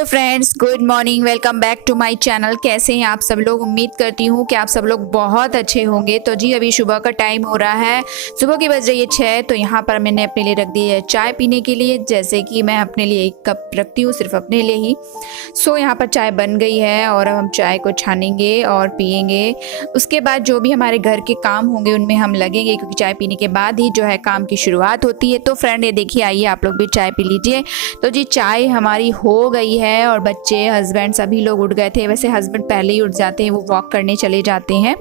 Hello friends, good morning. Welcome back to my channel. कैसे हैं आप सब लोग? उम्मीद करती हूँ कि आप सब लोग बहुत अच्छे होंगे। तो जी अभी सुबह का टाइम हो रहा है, सुबह की बज रही है 6। तो यहाँ पर मैंने अपने लिए रख दी है चाय पीने के लिए। जैसे कि मैं अपने लिए 1 कप रखती हूँ, सिर्फ अपने लिए ही। यहाँ पर चाय बन गई है और अब हम चाय को छानेंगे और पियेंगे। उसके बाद जो भी हमारे घर के काम होंगे उनमें हम लगेंगे, क्योंकि चाय पीने के बाद ही जो है काम की शुरुआत होती है। तो फ्रेंड ये देखिए, आइए आप लोग भी चाय पी लीजिए। तो जी चाय हमारी हो गई है और बच्चे, हस्बैंड सभी लोग उठ गए थे। वैसे हस्बैंड पहले ही उठ जाते हैं, वो वॉक करने चले जाते हैं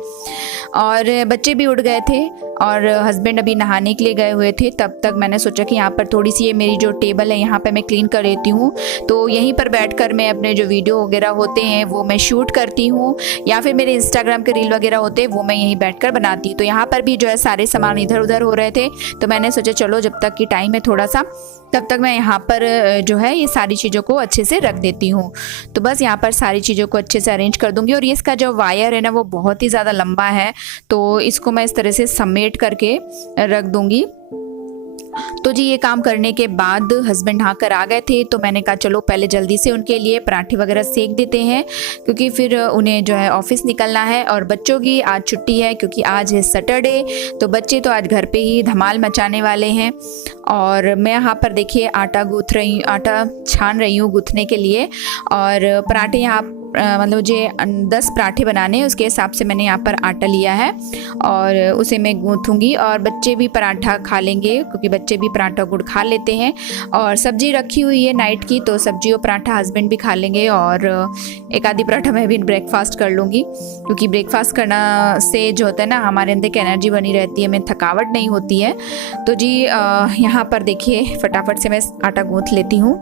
और बच्चे भी उठ गए थे और हस्बैंड अभी नहाने के लिए गए हुए थे। तब तक मैंने सोचा कि यहाँ पर थोड़ी सी ये मेरी जो टेबल है यहाँ पे मैं क्लीन कर लेती हूँ। तो यहीं पर बैठकर मैं अपने जो वीडियो वगैरह होते हैं वो मैं शूट करती हूँ, या फिर मेरे इंस्टाग्राम के रील वगैरह होते हैं वो मैं यहीं बैठकर बनाती हूँ। तो यहाँ पर भी जो है सारे सामान इधर उधर हो रहे थे, तो मैंने सोचा चलो जब तक की टाइम है थोड़ा सा, तब तक मैं यहाँ पर जो है ये सारी चीज़ों को अच्छे से रख देती हूँ। तो बस यहाँ पर सारी चीज़ों को अच्छे से अरेंज कर दूँगी। और ये इसका जो वायर है ना वो बहुत ही ज़्यादा लंबा है, तो इसको मैं इस तरह से समेट करके रख दूँगी। तो जी ये काम करने के बाद हस्बैंड नहा कर आ गए थे, तो मैंने कहा चलो पहले जल्दी से उनके लिए पराठे वगैरह सेक देते हैं, क्योंकि फिर उन्हें जो है ऑफिस निकलना है। और बच्चों की आज छुट्टी है क्योंकि आज है सैटरडे, तो बच्चे तो आज घर पे ही धमाल मचाने वाले हैं। और मैं यहाँ पर देखिए आटा छान रही हूँ गूँथने के लिए। और पराठे यहाँ मतलब मुझे 10 पराठे बनाने हैं, उसके हिसाब से मैंने यहाँ पर आटा लिया है और उसे मैं गूँथूँगी। और बच्चे भी पराठा खा लेंगे, क्योंकि बच्चे भी पराठा गुड़ खा लेते हैं। और सब्जी रखी हुई है नाइट की, तो सब्जी और पराठा हस्बैंड भी खा लेंगे और एक आधी पराठा मैं भी ब्रेकफास्ट कर लूँगी, क्योंकि ब्रेकफास्ट करना से जो होता है ना हमारे अंदर की एनर्जी बनी रहती है, हमें थकावट नहीं होती है। तो जी यहाँ पर देखिए फटाफट से मैं आटा गूँथ लेती हूँ।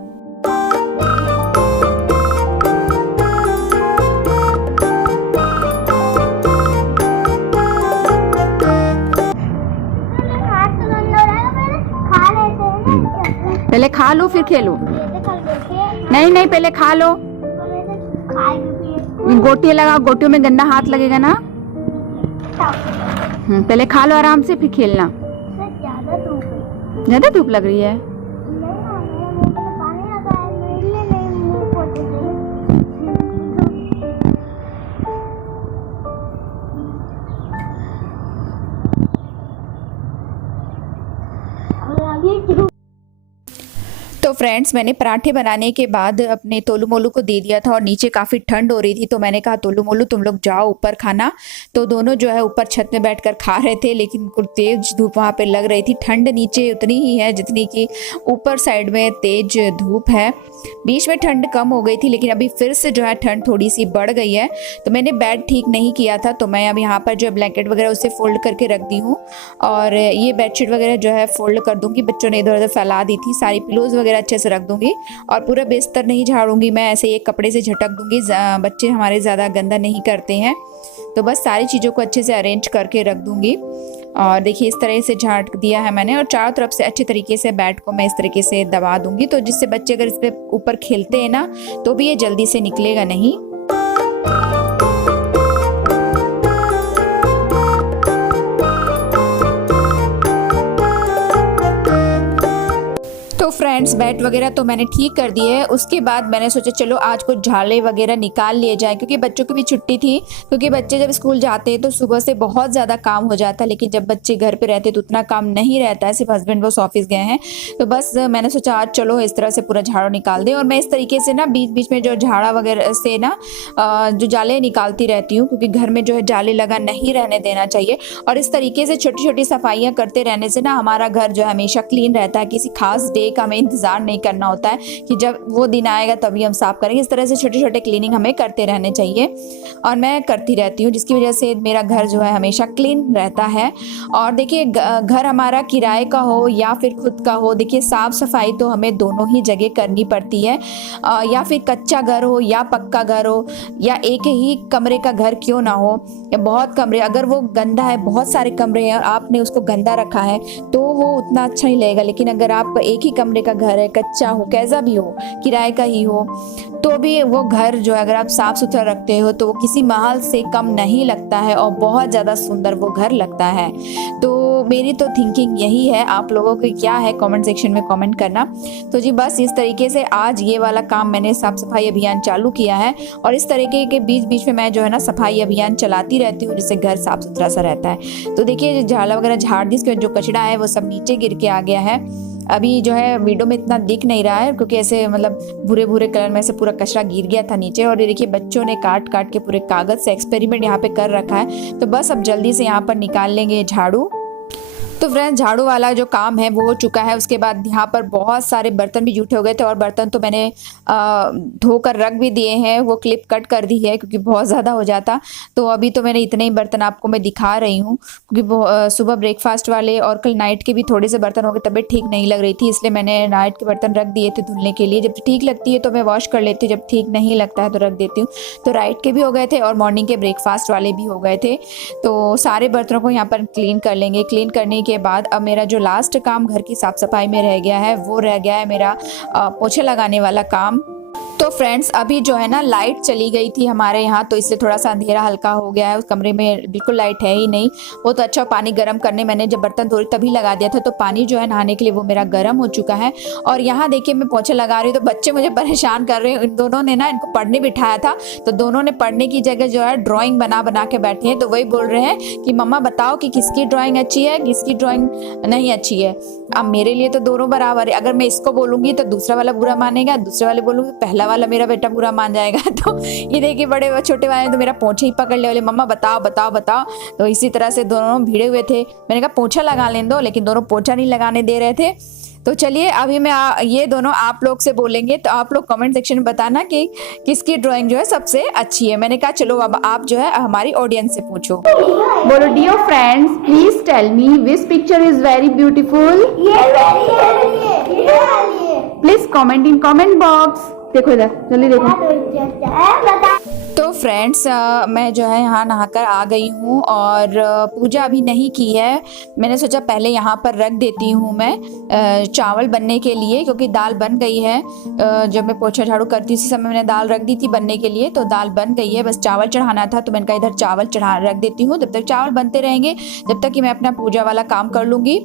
पहले खा लो फिर खेलो। नहीं नहीं, पहले खा लो। गोटियां लगाओ, गोटियों में गंदा हाथ लगेगा ना। पहले खा लो आराम से, फिर खेलना। ज्यादा धूप लग रही है। तो फ्रेंड्स मैंने पराठे बनाने के बाद अपने तोलू मोलू को दे दिया था और नीचे काफ़ी ठंड हो रही थी, तो मैंने कहा तोलू मोलू तुम लोग जाओ ऊपर खाना। तो दोनों जो है ऊपर छत में बैठकर खा रहे थे, लेकिन कुछ तेज धूप वहाँ पे लग रही थी। ठंड नीचे उतनी ही है जितनी कि ऊपर साइड में तेज धूप है। बीच में ठंड कम हो गई थी, लेकिन अभी फिर से जो है ठंड थोड़ी सी बढ़ गई है। तो मैंने बेड ठीक नहीं किया था, तो मैं अब यहाँ पर जो ब्लैंकेट वगैरह उसे फोल्ड करके रख दी हूँ और ये बेडशीट वगैरह जो है फोल्ड कर दूँगी। बच्चों ने इधर उधर फैला दी थी, सारी पिलोज वगैरह अच्छे से रख दूंगी। और पूरा बिस्तर नहीं झाड़ूंगी मैं, ऐसे एक कपड़े से झटक दूंगी। बच्चे हमारे ज़्यादा गंदा नहीं करते हैं, तो बस सारी चीज़ों को अच्छे से अरेंज करके रख दूंगी। और देखिए इस तरह से झाड़ दिया है मैंने, और चारों तरफ से अच्छे तरीके से बेड को मैं इस तरीके से दबा दूंगी, तो जिससे बच्चे अगर इस पे ऊपर खेलते हैं ना तो भी ये जल्दी से निकलेगा नहीं। तो फ्रेंड्स बेड वगैरह तो मैंने ठीक कर दी है। उसके बाद मैंने सोचा चलो आज कुछ झाले वगैरह निकाल लिए जाए, क्योंकि बच्चों की भी छुट्टी थी। क्योंकि बच्चे जब स्कूल जाते हैं तो सुबह से बहुत ज़्यादा काम हो जाता है, लेकिन जब बच्चे घर पे रहते तो उतना काम नहीं रहता है, सिर्फ हस्बैंड बस ऑफिस गए हैं। तो बस मैंने सोचा आज चलो इस तरह से पूरा झाड़ू निकाल दें। और मैं इस तरीके से ना बीच बीच में जो झाड़ा वगैरह से ना जो जाले निकालती रहती हूँ, क्योंकि घर में जो है जाले लगा नहीं रहने देना चाहिए। और इस तरीके से छोटी छोटी सफाइयाँ करते रहने से ना हमारा घर जो है हमेशा क्लीन रहता है। किसी खास डे का हमें इंतजार नहीं करना होता है कि जब वो दिन आएगा तभी हम साफ करेंगे। इस तरह से छोटे छोटे क्लीनिंग हमें करते रहने चाहिए, और मैं करती रहती हूँ, जिसकी वजह से मेरा घर जो है हमेशा क्लीन रहता है। और देखिए घर हमारा किराए का हो या फिर खुद का हो, देखिए साफ सफाई तो हमें दोनों ही जगह करनी पड़ती है। या फिर कच्चा घर हो या पक्का घर हो या एक ही कमरे का घर क्यों ना हो, या बहुत कमरे, अगर वो गंदा है, बहुत सारे कमरे हैं और आपने उसको गंदा रखा है तो वो उतना अच्छा नहीं लगेगा। लेकिन अगर आप एक ही कमरे कमरे का घर है, कच्चा हो, कैसा भी हो, किराए का ही हो, तो भी वो घर जो है अगर आप साफ सुथरा रखते हो तो वो किसी महल से कम नहीं लगता है और बहुत ज़्यादा सुंदर वो घर लगता है। तो मेरी तो थिंकिंग यही है, आप लोगों की क्या है कमेंट सेक्शन में कमेंट करना। तो जी बस इस तरीके से आज ये वाला काम मैंने साफ सफाई अभियान चालू किया है और इस तरीके के बीच बीच में मैं जो है ना सफाई अभियान चलाती रहती हूँ, जिससे घर साफ सुथरा सा रहता है। तो देखिए झाला वगैरह झाड़ दी, इसके जो कचरा है वो सब नीचे गिर के आ गया है। अभी जो है वीडियो में इतना दिख नहीं रहा है क्योंकि ऐसे मतलब भूरे भूरे कलर में से पूरा कचरा गिर गया था नीचे। और ये देखिए बच्चों ने काट काट के पूरे कागज से एक्सपेरिमेंट यहाँ पे कर रखा है। तो बस अब जल्दी से यहाँ पर निकाल लेंगे झाड़ू। तो फ्रेंड्स झाड़ू वाला जो काम है वो हो चुका है। उसके बाद यहाँ पर बहुत सारे बर्तन भी जूठे हो गए थे और बर्तन तो मैंने धोकर रख भी दिए हैं, वो क्लिप कट कर दी है क्योंकि बहुत ज़्यादा हो जाता। तो अभी तो मैंने इतने ही बर्तन आपको मैं दिखा रही हूँ क्योंकि सुबह ब्रेकफास्ट वाले और कल नाइट के भी थोड़े से बर्तन हो गए, तबीयत ठीक नहीं लग रही थी, इसलिए मैंने नाइट के बर्तन रख दिए थे धुलने के लिए। जब ठीक लगती है तो मैं वॉश कर लेती हूँ, जब ठीक नहीं लगता है तो रख देती हूँ। तो राइट के भी हो गए थे और मॉर्निंग के ब्रेकफास्ट वाले भी हो गए थे। तो सारे बर्तनों को यहाँ पर क्लीन कर लेंगे। क्लीन करने के बाद अब मेरा जो लास्ट काम घर की साफ सफाई में रह गया है वो रह गया है मेरा पोछे लगाने वाला काम। तो फ्रेंड्स अभी जो है ना लाइट चली गई थी हमारे यहाँ, तो इससे थोड़ा सा अंधेरा हल्का हो गया है। उस कमरे में बिल्कुल लाइट है ही नहीं। वो तो अच्छा पानी गर्म करने मैंने जब बर्तन धो तभी लगा दिया था, तो पानी जो है नहाने के लिए वो मेरा गर्म हो चुका है। और यहाँ देखिए मैं पोछे लगा रही हूँ तो बच्चे मुझे परेशान कर रहे हैं। इन दोनों ने ना इनको पढ़ने बिठाया था, तो दोनों ने पढ़ने की जगह जो है ड्राइंग बना बना के बैठे हैं। तो वही बोल रहे हैं कि मम्मा बताओ कि किसकी ड्राइंग अच्छी है, किसकी ड्राइंग नहीं अच्छी है। अब मेरे लिए तो दोनों बराबर है, अगर मैं इसको बोलूँगी तो दूसरा वाला बुरा मानेगा, दूसरे वाले बोलूँगी पहला वाला मेरा बेटा बुरा मान जाएगा। तो ये देखिए बड़े व छोटे वाले तो मेरा पोंछे ही पकड़ ले वाले, मम्मा बताओ बताओ बताओ। तो इसी तरह से दोनों भिड़े हुए थे। मैंने कहा पोंछा लगा लें दो, लेकिन दोनों पोंछा नहीं लगाने दे रहे थे। तो चलिए अभी मैं ये दोनों आप लोग से बोलेंगे, तो आप लोग कमेंट सेक्शन में बताना कि किसकी ड्राइंग जो है सबसे अच्छी है। मैंने कहा चलो अब आप जो है हमारी ऑडियंस से पूछो। बोलो dear friends please tell me which picture is very beautiful. Please comment in comment box. देखो इधर जल्दी देखो। तो फ्रेंड्स मैं जो है यहाँ नहाकर आ गई हूँ और पूजा अभी नहीं की है। मैंने सोचा पहले यहाँ पर रख देती हूँ मैं चावल बनने के लिए, क्योंकि दाल बन गई है। जब मैं पोछा झाड़ू करती उसी समय मैंने दाल रख दी थी बनने के लिए, तो दाल बन गई है, बस चावल चढ़ाना था। तो मैंने कहा इधर चावल चढ़ा रख देती हूँ, जब तक चावल बनते रहेंगे जब तक कि मैं अपना पूजा वाला काम कर लूँगी।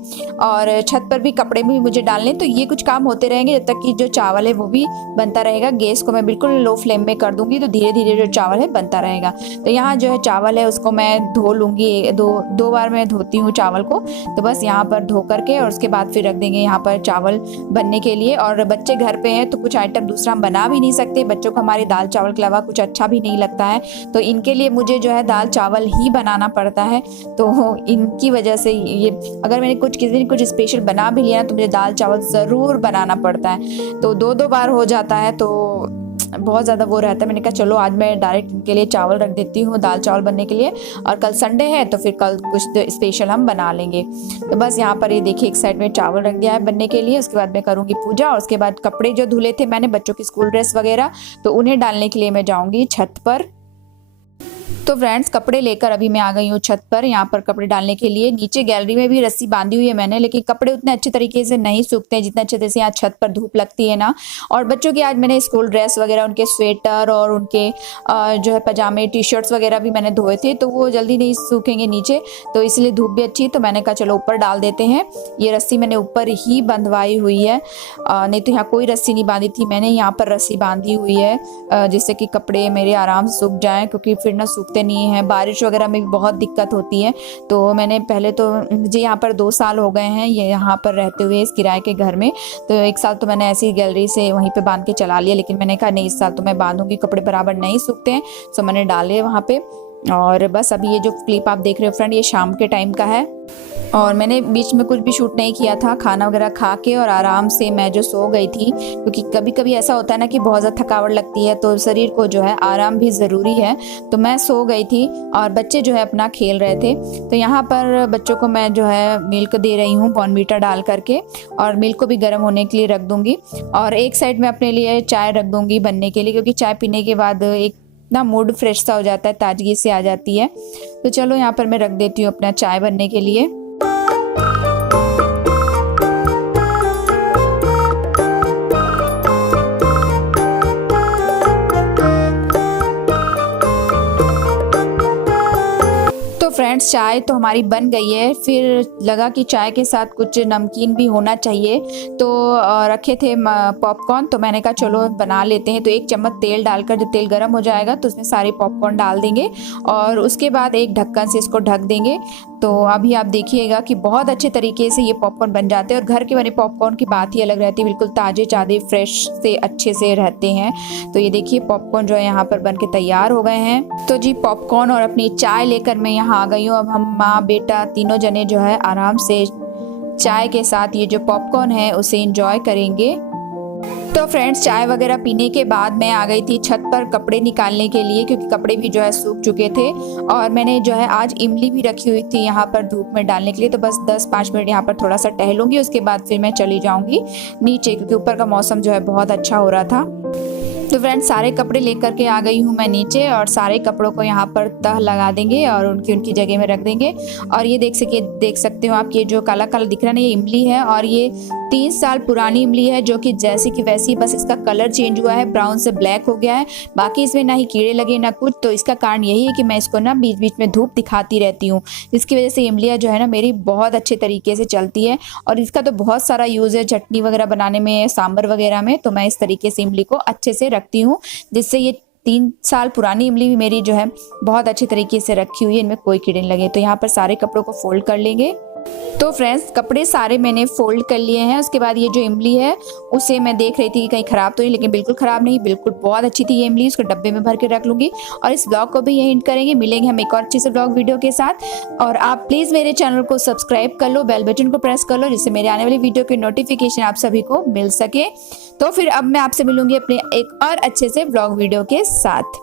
और छत पर भी कपड़े भी मुझे डालने, तो ये कुछ काम होते रहेंगे जब तक कि जो चावल है वो भी बनता रहेगा। गैस को मैं बिल्कुल लो फ्लेम में कर दूँगी, तो धीरे धीरे जो चावल है बनता रहेगा। तो यहाँ जो है चावल है उसको मैं धो लूँगी, दो बार मैं धोती हूँ चावल को। तो बस यहाँ पर धो करके और उसके बाद फिर रख देंगे यहाँ पर चावल बनने के लिए। और बच्चे घर पे हैं तो कुछ आइटम दूसरा हम बना भी नहीं सकते, बच्चों को हमारी दाल चावल के अलावा कुछ अच्छा भी नहीं लगता है। तो इनके लिए मुझे जो है दाल चावल ही बनाना पड़ता है। तो इनकी वजह से ये अगर मैंने किसी दिन कुछ स्पेशल बना भी लिया तो मुझे दाल चावल ज़रूर बनाना पड़ता है। तो दो बार हो जाता है तो बहुत ज़्यादा वो रहता है। मैंने कहा चलो आज मैं डायरेक्ट इनके लिए चावल रख देती हूँ दाल चावल बनने के लिए, और कल संडे है तो फिर कल कुछ स्पेशल हम बना लेंगे। तो बस यहाँ पर ये देखिए एक साइड में चावल रख दिया है बनने के लिए। उसके बाद मैं करूँगी पूजा और उसके बाद कपड़े जो धुले थे मैंने बच्चों की स्कूल ड्रेस वगैरह, तो उन्हें डालने के लिए मैं जाऊँगी छत पर। तो फ्रेंड्स कपड़े लेकर अभी मैं आ गई हूँ छत पर, यहाँ पर कपड़े डालने के लिए। नीचे गैलरी में भी रस्सी बांधी हुई है मैंने, लेकिन कपड़े उतने अच्छे तरीके से नहीं सूखते हैं जितने अच्छे तरह से यहाँ छत पर धूप लगती है ना। और बच्चों की आज मैंने स्कूल ड्रेस वगैरह, उनके स्वेटर और उनके जो है पजामे टी शर्ट्स वगैरह भी मैंने धोए थे, तो वो जल्दी नहीं सूखेंगे नीचे, तो इसलिए धूप भी अच्छी है। तो मैंने कहा चलो ऊपर डाल देते हैं। ये रस्सी मैंने ऊपर ही बंधवाई हुई है, नहीं तो यहाँ कोई रस्सी नहीं बांधी थी मैंने, यहाँ पर रस्सी बांधी हुई है जिससे कि कपड़े मेरे आराम से सूख जाएँ, क्योंकि फिर ना सूखते नहीं है। बारिश वगैरह में भी बहुत दिक्कत होती है। तो मैंने पहले तो मुझे यहाँ पर 2 साल हो गए हैं ये यहाँ पर रहते हुए इस किराए के घर में, तो 1 साल तो मैंने ऐसी गैलरी से वहीं पे बांध के चला लिया। लेकिन मैंने कहा नहीं इस साल तो मैं बांधूंगी, कपड़े बराबर नहीं सूखते हैं, तो मैंने डाले वहाँ पे। और बस अभी ये जो क्लिप आप देख रहे हो फ्रेंड, ये शाम के टाइम का है और मैंने बीच में कुछ भी शूट नहीं किया था। खाना वगैरह खा के और आराम से मैं जो सो गई थी, क्योंकि कभी कभी ऐसा होता है ना कि बहुत ज़्यादा थकावट लगती है, तो शरीर को जो है आराम भी ज़रूरी है। तो मैं सो गई थी और बच्चे जो है अपना खेल रहे थे। तो यहाँ पर बच्चों को मैं जो है मिल्क दे रही हूँ बॉर्नवीटा डाल करके, और मिल्क को भी गर्म होने के लिए रख दूँगी। और एक साइड में अपने लिए चाय रख दूँगी बनने के लिए, क्योंकि चाय पीने के बाद एक ना मूड फ्रेश सा हो जाता है, ताजगी से आ जाती है। तो चलो यहाँ पर मैं रख देती हूँ अपना चाय बनने के लिए। फ्रेंड्स चाय तो हमारी बन गई है, फिर लगा कि चाय के साथ कुछ नमकीन भी होना चाहिए, तो रखे थे पॉपकॉर्न, तो मैंने कहा चलो बना लेते हैं। तो 1 चम्मच तेल डालकर जब तेल गर्म हो जाएगा तो उसमें सारे पॉपकॉर्न डाल देंगे और उसके बाद एक ढक्कन से इसको ढक देंगे। तो अभी आप देखिएगा कि बहुत अच्छे तरीके से ये पॉपकॉर्न बन जाते हैं और घर के बने पॉपकॉर्न की बात ही अलग रहती है, बिल्कुल ताज़े चादे फ्रेश से अच्छे से रहते हैं। तो ये देखिए पॉपकॉर्न जो है यहाँ पर बन के तैयार हो गए हैं। तो जी पॉपकॉर्न और अपनी चाय लेकर मैं यहाँ आ गई हूँ। अब हम माँ बेटा तीनों जने जो है आराम से चाय के साथ ये जो पॉपकॉर्न है उसे एंजॉय करेंगे। तो फ्रेंड्स चाय वगैरह पीने के बाद मैं आ गई थी छत पर कपड़े निकालने के लिए, क्योंकि कपड़े भी जो है सूख चुके थे और मैंने जो है आज इमली भी रखी हुई थी यहाँ पर धूप में डालने के लिए। तो बस 10-5 मिनट यहाँ पर थोड़ा सा टहलूंगी, उसके बाद फिर मैं चली जाऊंगी नीचे, क्योंकि ऊपर का मौसम जो है बहुत अच्छा हो रहा था। तो फ्रेंड्स सारे कपड़े लेकर के आ गई हूँ मैं नीचे और सारे कपड़ों को यहाँ पर तह लगा देंगे और उनकी जगह में रख देंगे। और ये देख सकते हो आप, ये जो काला काला दिख रहा है ना, ये इमली है और ये 3 साल पुरानी इमली है, जो कि जैसी की वैसी, बस इसका कलर चेंज हुआ है, ब्राउन से ब्लैक हो गया है। बाकी इसमें ना ही कीड़े लगे ना कुछ। तो इसका कारण यही है कि मैं इसको ना बीच बीच में धूप दिखाती रहती हूँ, जिसकी वजह से इमलियाँ जो है ना मेरी बहुत अच्छे तरीके से चलती है। और इसका तो बहुत सारा यूज़ है चटनी वगैरह बनाने में, सांभर वगैरह में। तो मैं इस तरीके से इमली को अच्छे से रखती हूँ, जिससे ये 3 साल पुरानी इमली भी मेरी जो है बहुत अच्छे तरीके से रखी हुई है, इनमें कोई कीड़े नहीं लगे। तो यहाँ पर सारे कपड़ों को फोल्ड कर लेंगे। तो फ्रेंड्स कपड़े सारे मैंने फोल्ड कर लिए हैं। उसके बाद ये जो इमली है उसे मैं देख रही थी कि कहीं ख़राब तो नहीं, लेकिन बिल्कुल ख़राब नहीं, बिल्कुल बहुत अच्छी थी ये इमली। उसको डब्बे में भर के रख लूँगी और इस ब्लॉग को भी यही एंड करेंगे। मिलेंगे हम एक और अच्छे से ब्लॉग वीडियो के साथ। और आप प्लीज़ मेरे चैनल को सब्सक्राइब कर लो, बेल बटन को प्रेस कर लो, जिससे मेरे आने वाली वीडियो की नोटिफिकेशन आप सभी को मिल सके। तो फिर अब मैं आपसे मिलूंगी अपने एक और अच्छे से ब्लॉग वीडियो के साथ।